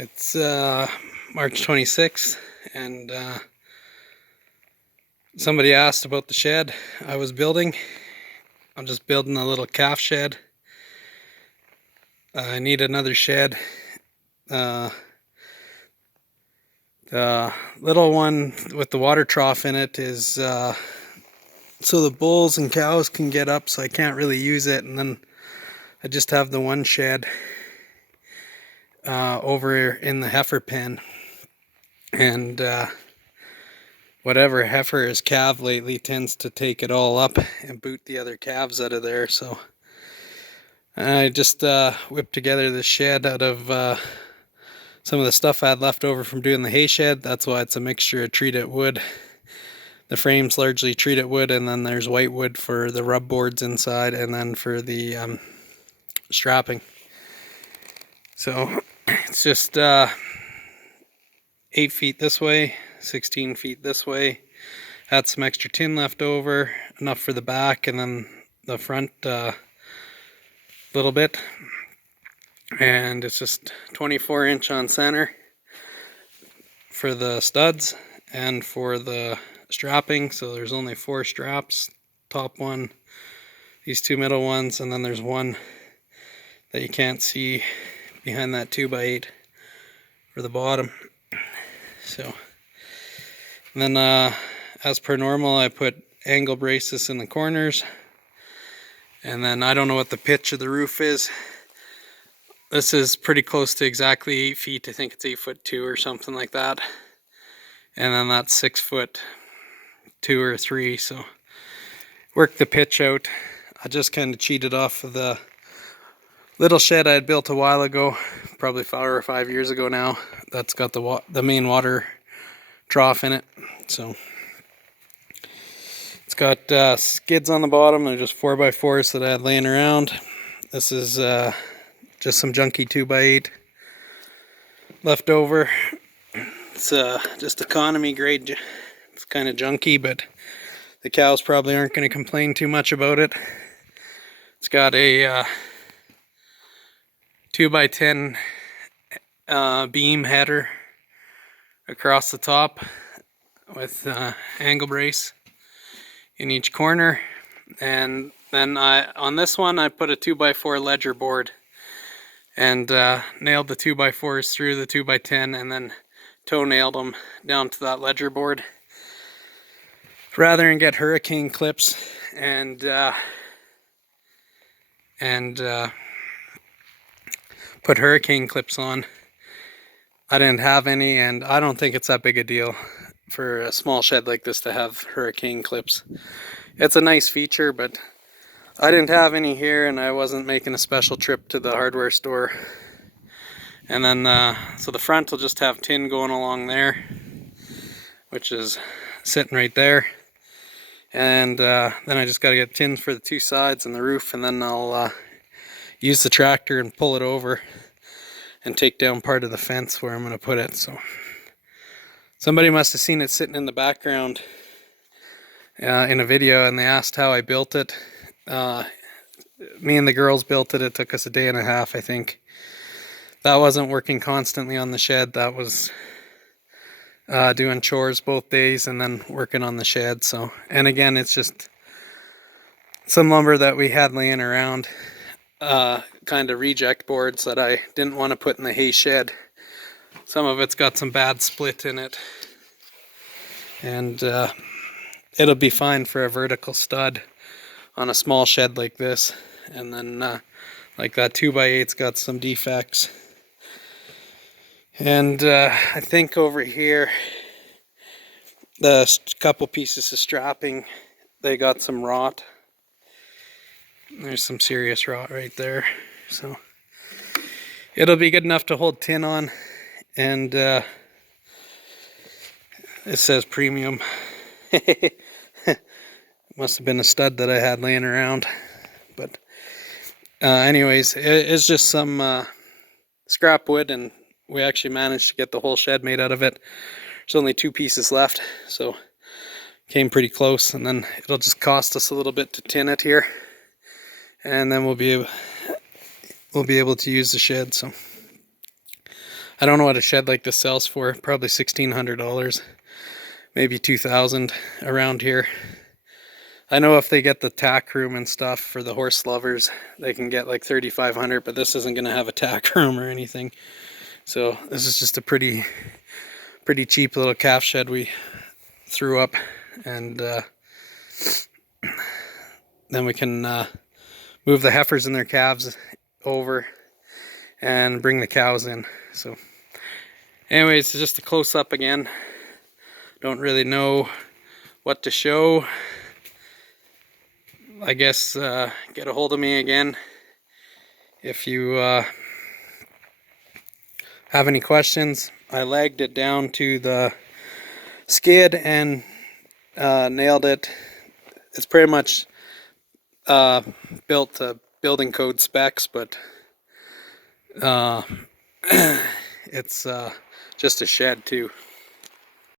It's March 26th, and somebody asked about the shed I was building. I'm just building a little calf shed. I need another shed. The little one with the water trough in it is so the bulls and cows can get up, so I can't really use it. And then I just have the one shed over in the heifer pen, and whatever heifer has calved lately tends to take it all up and boot the other calves out of there. So I just whipped together this shed out of some of the stuff I had left over from doing the hay shed. That's why it's a mixture of treated wood. The frame's largely treated wood, and then there's white wood for the rub boards inside, and then for the strapping. So it's just 8 feet this way, 16 feet this way. Had some extra tin left over, enough for the back, and then the front little bit. And it's just 24-inch on center for the studs and for the strapping. So there's only 4 straps, top one, these 2 middle ones, and then there's one that you can't see behind that 2x8 for the bottom. So, and then as per normal, I put angle braces in the corners, and then I don't know what the pitch of the roof is. This is pretty close to exactly 8 feet. I think it's 8'2" or something like that. And then that's 6'2" or 3. So work the pitch out. I just kind of cheated off of the little shed I had built a while ago, probably 4 or 5 years ago now. That's got the main water trough in it. So it's got skids on the bottom. They're just 4x4s that I had laying around. This is just some junky 2x8 left over. It's just economy grade. It's kind of junky, but the cows probably aren't going to complain too much about it. It's got a 2x10 beam header across the top with angle brace in each corner. And then on this one I put a 2x4 ledger board and nailed the 2x4s through the 2x10, and then toe nailed them down to that ledger board. Rather than get hurricane clips and put hurricane clips on, I didn't have any, and I don't think it's that big a deal for a small shed like this to have hurricane clips. It's a nice feature, but I didn't have any here, and I wasn't making a special trip to the hardware store. And then so the front will just have tin going along there, which is sitting right there. And then I just got to get tins for the 2 sides and the roof, and then I'll use the tractor and pull it over and take down part of the fence where I'm going to put it. So somebody must have seen it sitting in the background in a video, and they asked how I built it. Me and the girls built it. It took us a day and a half, I think. That wasn't working constantly on the shed. That was doing chores both days and then working on the shed. So, and again, it's just some lumber that we had laying around, kind of reject boards that I didn't want to put in the hay shed. Some of it's got some bad split in it, and it'll be fine for a vertical stud on a small shed like this. And then like that 2x8's got some defects. And I think over here, the couple pieces of strapping, they got some rot. There's some serious rot right there. So it'll be good enough to hold tin on. And it says premium. Must have been a stud that I had laying around. But anyways, it's just some scrap wood, and we actually managed to get the whole shed made out of it. There's only 2 pieces left, so came pretty close. And then it'll just cost us a little bit to tin it here, and then we'll be able to use the shed. So I don't know what a shed like this sells for. Probably $1,600, maybe $2,000 around here. I know if they get the tack room and stuff for the horse lovers, they can get like $3,500, but this isn't going to have a tack room or anything. So this is just a pretty cheap little calf shed we threw up, and then we can move the heifers and their calves over and bring the cows in. So anyways, just a close up again. Don't really know what to show. I guess get a hold of me again if you have any questions. I legged it down to the skid and nailed it. It's pretty much built to building code specs, but it's just a shed too.